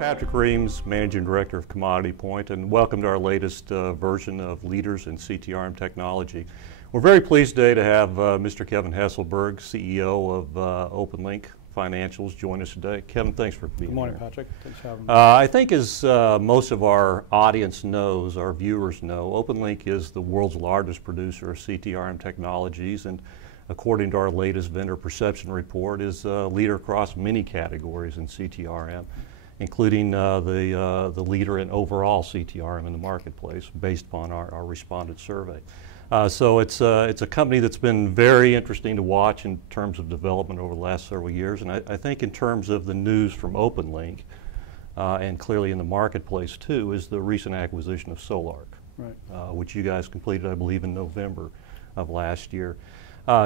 Patrick Reams, Managing Director of Commodity Point, and welcome to our latest version of Leaders in CTRM Technology. We're very pleased today to have Mr. Kevin Hesselbirg, CEO of OpenLink Financials, join us today. Kevin, thanks for being here. Good morning, Patrick. Thanks for having me. I think as most of our audience knows, our viewers know, OpenLink is the world's largest producer of CTRM technologies, and according to our latest vendor perception report, is a leader across many categories in CTRM, including the leader in overall CTRM in the marketplace, based upon our respondent survey. So it's a company that's been very interesting to watch in terms of development over the last several years, and I think in terms of the news from OpenLink, and clearly in the marketplace too, is the recent acquisition of Solarc, right. Which you guys completed, I believe, in November of last year.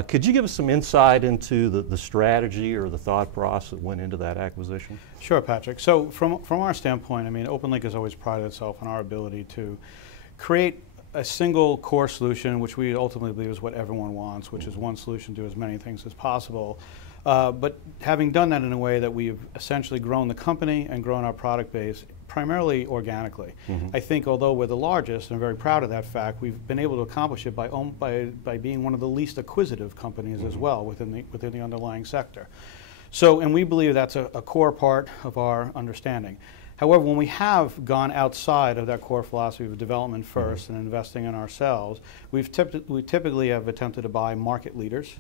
Could you give us some insight into the strategy or the thought process that went into that acquisition? Sure, Patrick. So from our standpoint, I mean, OpenLink has always prided itself on our ability to create a single core solution, which we ultimately believe is what everyone wants, which is one solution to do as many things as possible. But having done that in a way that we've essentially grown the company and grown our product base primarily organically. I think although we're the largest, and I'm very proud of that fact, we've been able to accomplish it by being one of the least acquisitive companies as well within the underlying sector. So, and we believe that's a core part of our understanding. However, when we have gone outside of that core philosophy of development first and investing in ourselves, we typically have attempted to buy market leaders.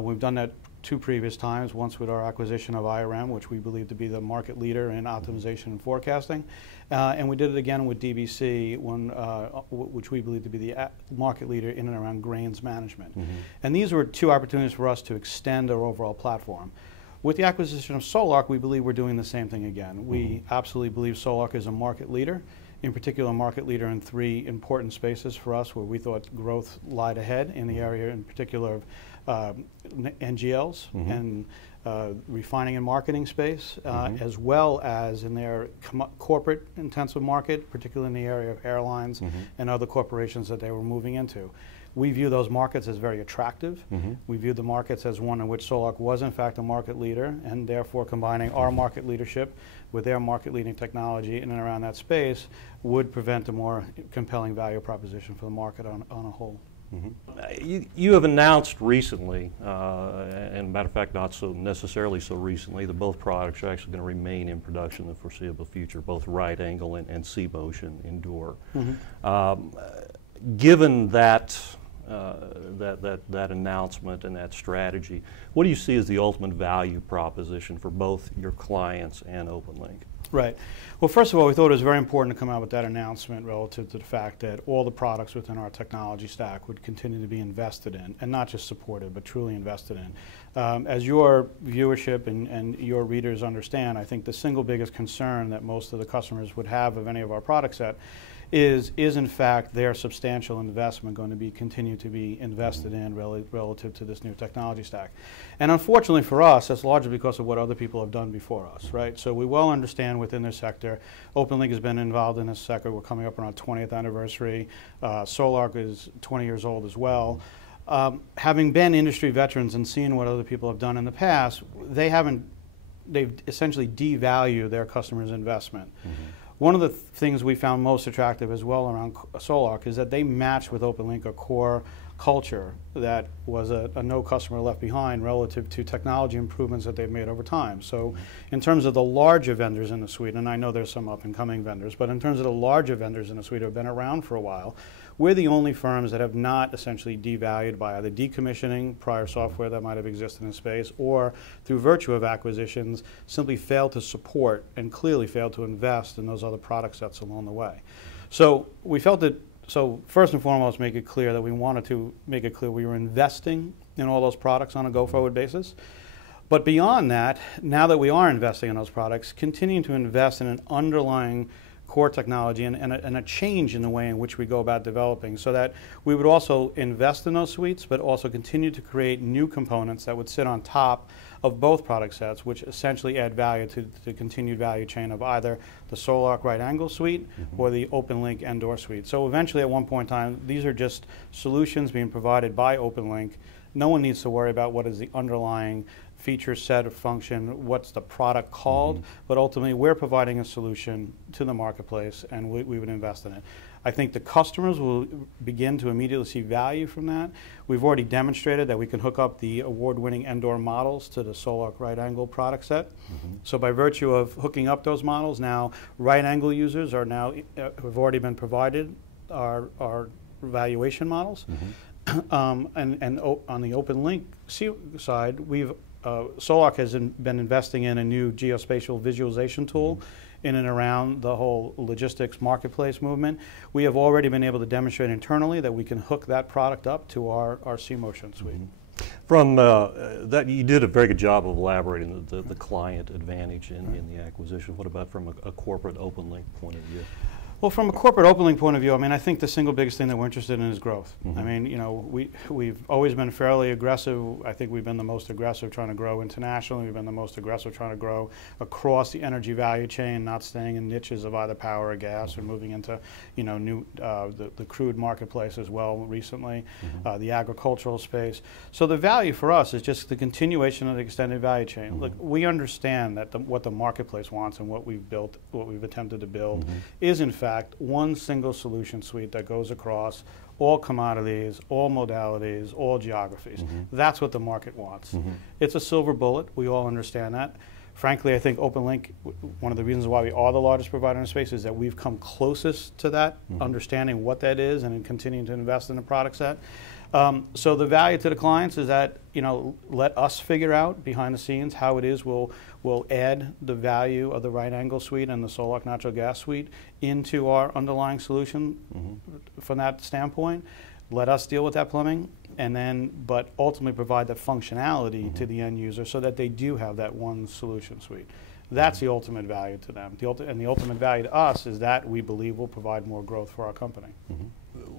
We've done that two previous times, once with our acquisition of IRM, which we believe to be the market leader in optimization and forecasting, and we did it again with DBC, which we believe to be the market leader in and around grains management. And these were two opportunities for us to extend our overall platform. With the acquisition of Solarc, we believe we're doing the same thing again. We absolutely believe Solarc is a market leader, in particular a market leader in three important spaces for us where we thought growth lied ahead, in the area in particular of NGLs and refining and marketing space, as well as in their corporate intensive market, particularly in the area of airlines and other corporations that they were moving into. We view those markets as very attractive. We view the markets as one in which Solarc was in fact a market leader, and therefore combining our market leadership with their market leading technology in and around that space would prevent a more compelling value proposition for the market on a whole. You have announced recently, and matter of fact not so necessarily so recently, that both products are actually going to remain in production in the foreseeable future, both RightAngle and C-Motion Endure. Given that that announcement and that strategy, what do you see as the ultimate value proposition for both your clients and OpenLink? Right. Well, first of all, we thought it was very important to come out with that announcement relative to the fact that all the products within our technology stack would continue to be invested in, and not just supported, but truly invested in. As your viewership and your readers understand, I think the single biggest concern that most of the customers would have of any of our product set is in fact their substantial investment going to be continue to be invested in relative to this new technology stack. And unfortunately for us, that's largely because of what other people have done before us, right? So we well understand within this sector, OpenLink has been involved in this sector. We're coming up on our 20th anniversary. Solarc is 20 years old as well. Having been industry veterans and seeing what other people have done in the past, they've essentially devalued their customers' investment. One of the things we found most attractive as well around Solarc is that they match with OpenLink a core culture that was a no customer left behind relative to technology improvements that they've made over time. So in terms of the larger vendors in the suite, and I know there's some up and coming vendors, but in terms of the larger vendors in the suite who have been around for a while, we're the only firms that have not essentially devalued by either decommissioning prior software that might have existed in space, or through virtue of acquisitions simply failed to support and clearly failed to invest in those other product sets along the way. So we felt that, so first and foremost, make it clear that we wanted to make it clear we were investing in all those products on a go-forward basis. But beyond that, now that we are investing in those products, continuing to invest in an underlying core technology and a change in the way in which we go about developing, so that we would also invest in those suites, but also continue to create new components that would sit on top of both product sets, which essentially add value to the continued value chain of either the Solarc RightAngle suite or the OpenLink Endure suite. So eventually at one point in time, these are just solutions being provided by OpenLink. No one needs to worry about what is the underlying feature set, of function, what's the product called, but ultimately we're providing a solution to the marketplace, and we would invest in it. I think the customers will begin to immediately see value from that. We've already demonstrated that we can hook up the award-winning Endor models to the Solarc RightAngle product set. So by virtue of hooking up those models, now RightAngle users are now have already been provided our valuation models. And on the OpenLink side, Solarc has been investing in a new geospatial visualization tool in and around the whole logistics marketplace movement. We have already been able to demonstrate internally that we can hook that product up to our C-Motion suite. From that, you did a very good job of elaborating the client advantage in the acquisition. What about from a corporate OpenLink point of view? Well, from a corporate OpenLink point of view, I mean, I think the single biggest thing that we're interested in is growth. I mean, you know, we've always been fairly aggressive. I think we've been the most aggressive trying to grow internationally. We've been the most aggressive trying to grow across the energy value chain, not staying in niches of either power or gas, or moving into, you know, the crude marketplace as well recently, the agricultural space. So the value for us is just the continuation of the extended value chain. Look, we understand that what the marketplace wants and what we've built, what we've attempted to build, is in fact one single solution suite that goes across all commodities, all modalities, all geographies. That's what the market wants. It's a silver bullet. We all understand that. Frankly, I think OpenLink, one of the reasons why we are the largest provider in the space is that we've come closest to that, understanding what that is and continuing to invest in the product set. So the value to the clients is that, you know, let us figure out behind the scenes how it is we'll add the value of the RightAngle suite and the Solarc natural gas suite into our underlying solution from that standpoint. Let us deal with that plumbing, and then, but ultimately provide the functionality to the end user so that they do have that one solution suite. That's the ultimate value to them. And the ultimate value to us is that we believe will provide more growth for our company.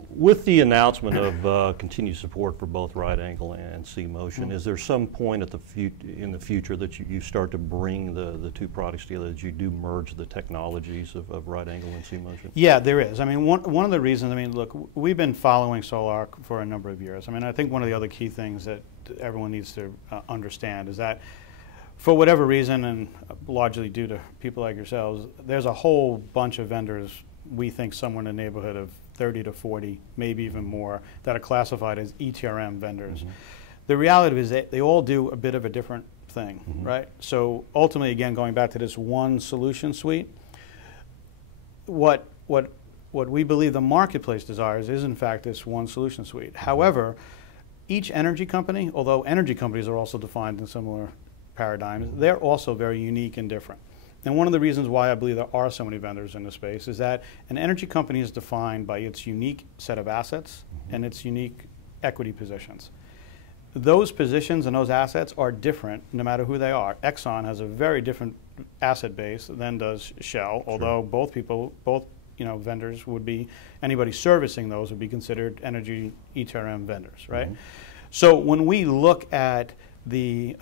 With the announcement of continued support for both RightAngle and C-Motion, is there some point at in the future that you start to bring the two products together, that you do merge the technologies of RightAngle and C-Motion? Yeah, there is. I mean, one of the reasons, I mean, look, we've been following Solarc for a number of years. I mean, I think one of the other key things that everyone needs to understand is that for whatever reason, and largely due to people like yourselves, there's a whole bunch of vendors, we think somewhere in the neighborhood of 30 to 40, maybe even more, that are classified as ETRM vendors. The reality is that they all do a bit of a different thing, right? So ultimately, again, going back to this one solution suite, what we believe the marketplace desires is in fact this one solution suite. However, each energy company, although energy companies are also defined in similar paradigms, they're also very unique and different. And one of the reasons why I believe there are so many vendors in the space is that an energy company is defined by its unique set of assets and its unique equity positions. Those positions and those assets are different no matter who they are. Exxon has a very different asset base than does Shell, although both vendors would be, anybody servicing those would be considered energy ETRM vendors, right? So when we look at the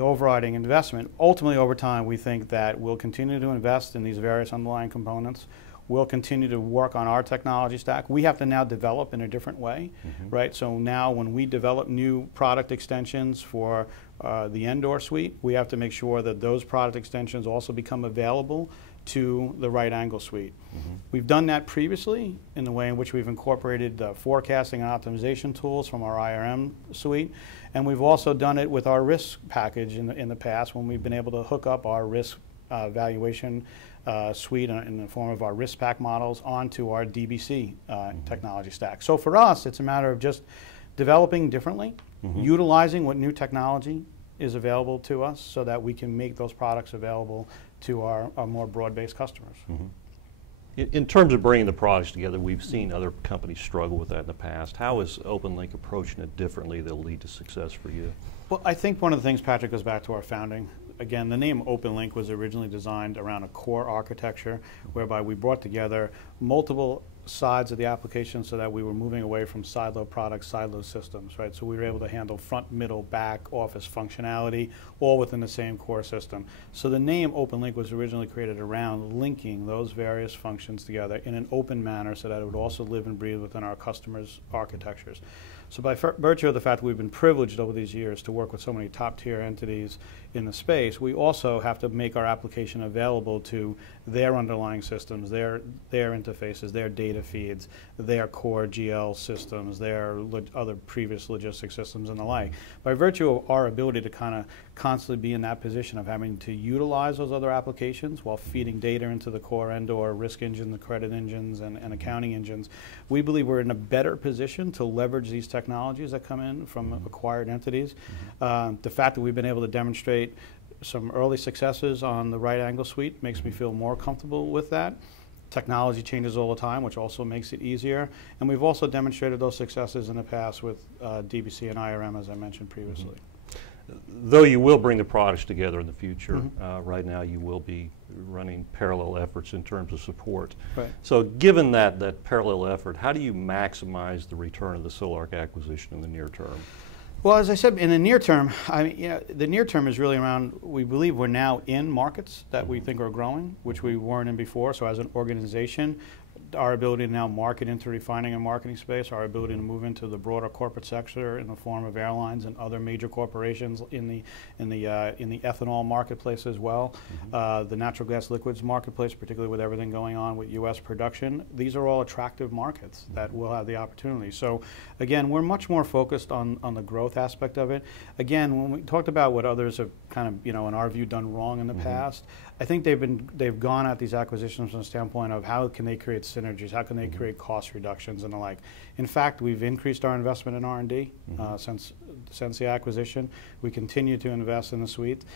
overriding investment, ultimately over time we think that we'll continue to invest in these various underlying components. We'll continue to work on our technology stack. We have to now develop in a different way, right? So now when we develop new product extensions for the Endor suite, we have to make sure that those product extensions also become available to the RightAngle suite. We've done that previously in the way in which we've incorporated forecasting and optimization tools from our IRM suite, and we've also done it with our risk package in the past when we've been able to hook up our risk valuation suite in the form of our risk pack models onto our DBC technology stack. So for us, it's a matter of just developing differently, utilizing what new technology is available to us so that we can make those products available to our more broad-based customers. In terms of bringing the products together, we've seen other companies struggle with that in the past. How is OpenLink approaching it differently that'll lead to success for you? Well, I think one of the things, Patrick, goes back to our founding. Again, the name OpenLink was originally designed around a core architecture whereby we brought together multiple sides of the application so that we were moving away from siloed products, siloed systems, right? So we were able to handle front, middle, back office functionality all within the same core system. So the name OpenLink was originally created around linking those various functions together in an open manner so that it would also live and breathe within our customers' architectures. So by virtue of the fact that we've been privileged over these years to work with so many top-tier entities in the space, we also have to make our application available to their underlying systems, their interfaces, their data feeds, their core GL systems, their other previous logistics systems and the like. By virtue of our ability to kind of constantly be in that position of having to utilize those other applications while feeding data into the core and/or risk engine, the credit engines, and accounting engines, we believe we're in a better position to leverage these technologies that come in from acquired entities. The fact that we've been able to demonstrate some early successes on the RightAngle suite makes me feel more comfortable with that. Technology changes all the time, which also makes it easier. And we've also demonstrated those successes in the past with DBC and IRM, as I mentioned previously. Though you will bring the products together in the future, right now you will be running parallel efforts in terms of support. Right. So given that parallel effort, how do you maximize the return of the Solarc acquisition in the near term? Well, as I said, in the near term, the near term is really around, we believe we're now in markets that we think are growing, which we weren't in before. So as an organization, our ability to now market into refining and marketing space, our ability to move into the broader corporate sector in the form of airlines and other major corporations in the ethanol marketplace as well, the natural gas liquids marketplace, particularly with everything going on with U.S. production. These are all attractive markets that will have the opportunity. So again, we're much more focused on the growth aspect of it. Again, when we talked about what others have kind of, in our view, done wrong in the past, I think they've gone at these acquisitions from the standpoint of how can they create synergies, how can they create cost reductions and the like. In fact, we've increased our investment in R&D since the acquisition. We continue to invest in the suite.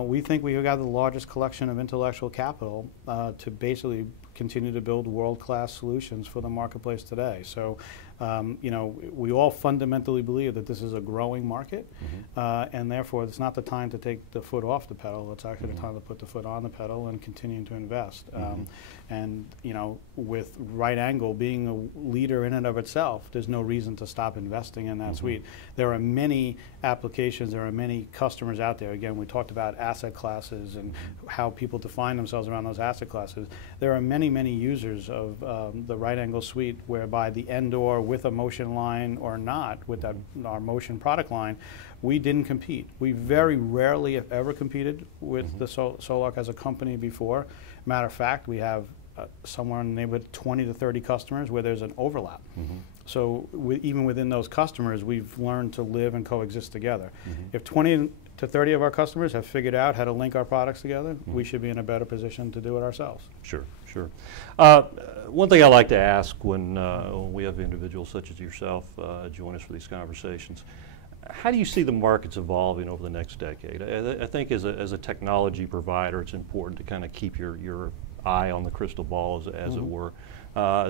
We think we have got the largest collection of intellectual capital to basically continue to build world-class solutions for the marketplace today. So, we all fundamentally believe that this is a growing market, and therefore it's not the time to take the foot off the pedal. It's actually the time to put the foot on the pedal and continue to invest. And with RightAngle being a leader in and of itself, there's no reason to stop investing in that suite. There are many applications, there are many customers out there. Again, we talked about asset classes and how people define themselves around those asset classes. There are many, many users of the RightAngle suite whereby the and/or with a motion line or not, with our motion product line, we didn't compete. We very rarely, if ever, competed with the Solarc as a company before. Matter of fact, we have somewhere in the neighborhood of 20 to 30 customers where there's an overlap. So even within those customers, we've learned to live and coexist together. If 20 to 30 of our customers have figured out how to link our products together, we should be in a better position to do it ourselves. Sure, sure. One thing I like to ask when we have individuals such as yourself join us for these conversations, how do you see the markets evolving over the next decade? I think as a technology provider, it's important to kind of keep your eye on the crystal ball, as it were.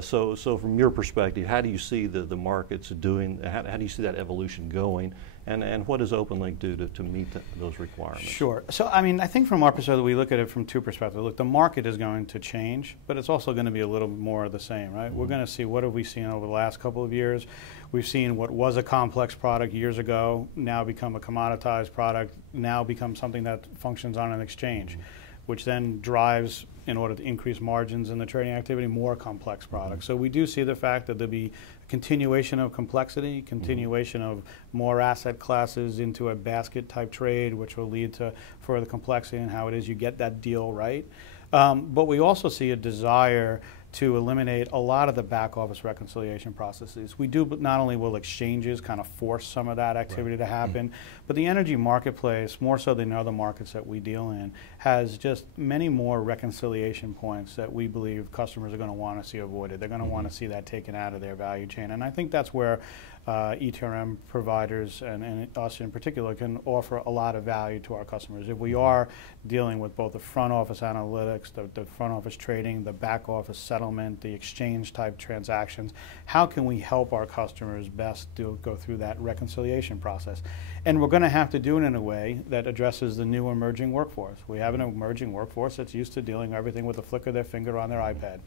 So from your perspective, how do you see the markets doing? How do you see that evolution going? And what does OpenLink do to meet those requirements? Sure. So, I think from our perspective, we look at it from two perspectives. Look, the market is going to change, but it's also going to be a little more of the same, right? We're going to see, what have we seen over the last couple of years? We've seen what was a complex product years ago now become a commoditized product, now become something that functions on an exchange, which then drives, in order to increase margins in the trading activity, more complex products. So we do see the fact that there'll be a continuation of complexity, continuation of more asset classes into a basket type trade, which will lead to further complexity in how it is you get that deal right. But we also see a desire to eliminate a lot of the back office reconciliation processes. We do, but not only will exchanges kind of force some of that activity to happen, but the energy marketplace, more so than other markets that we deal in, has just many more reconciliation points that we believe customers are going to want to see avoided. They're going to want to see that taken out of their value chain. And I think that's where ETRM providers and us in particular can offer a lot of value to our customers. If we are dealing with both the front office analytics, the front office trading, the back office settlement, the exchange type transactions, how can we help our customers best go through that reconciliation process? And we're going to have to do it in a way that addresses the new emerging workforce. We have an emerging workforce that's used to dealing everything with a flick of their finger on their iPad.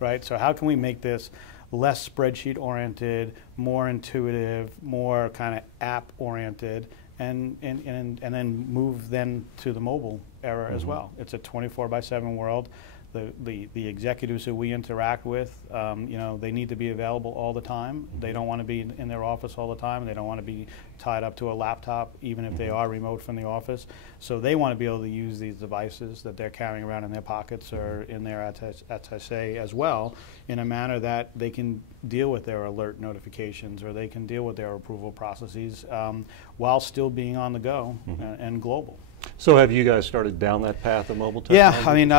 Right? So how can we make this less spreadsheet oriented, more intuitive, more kind of app oriented, and then move then to the mobile era as well. It's a 24/7 world. the executives who we interact with, you know, they need to be available all the time. They don't want to be in their office all the time. They don't want to be tied up to a laptop, even if they are remote from the office. So they want to be able to use these devices that they're carrying around in their pockets or in their attaché as well, in a manner that they can deal with their alert notifications or they can deal with their approval processes while still being on the go and global. So have you guys started down that path of mobile technology? Yeah, I mean,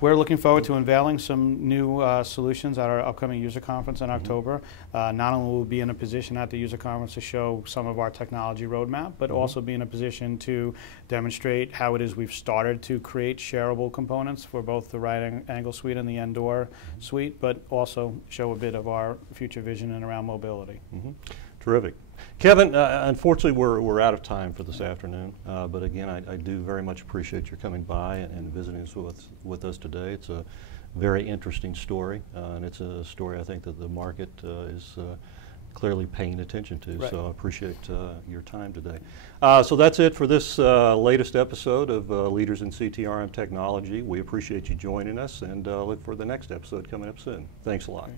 we're looking forward to unveiling some new solutions at our upcoming user conference in October. Not only will we be in a position at the user conference to show some of our technology roadmap, but also be in a position to demonstrate how it is we've started to create shareable components for both the RightAngle suite and the Endor suite, but also show a bit of our future vision and around mobility. Terrific. Kevin, unfortunately we're out of time for this afternoon, but again, I do very much appreciate your coming by and visiting us with us today. It's a very interesting story, and it's a story I think that the market is clearly paying attention to, Right. so I appreciate your time today. So that's it for this latest episode of Leaders in CTRM Technology. We appreciate you joining us and look for the next episode coming up soon. Thanks a lot.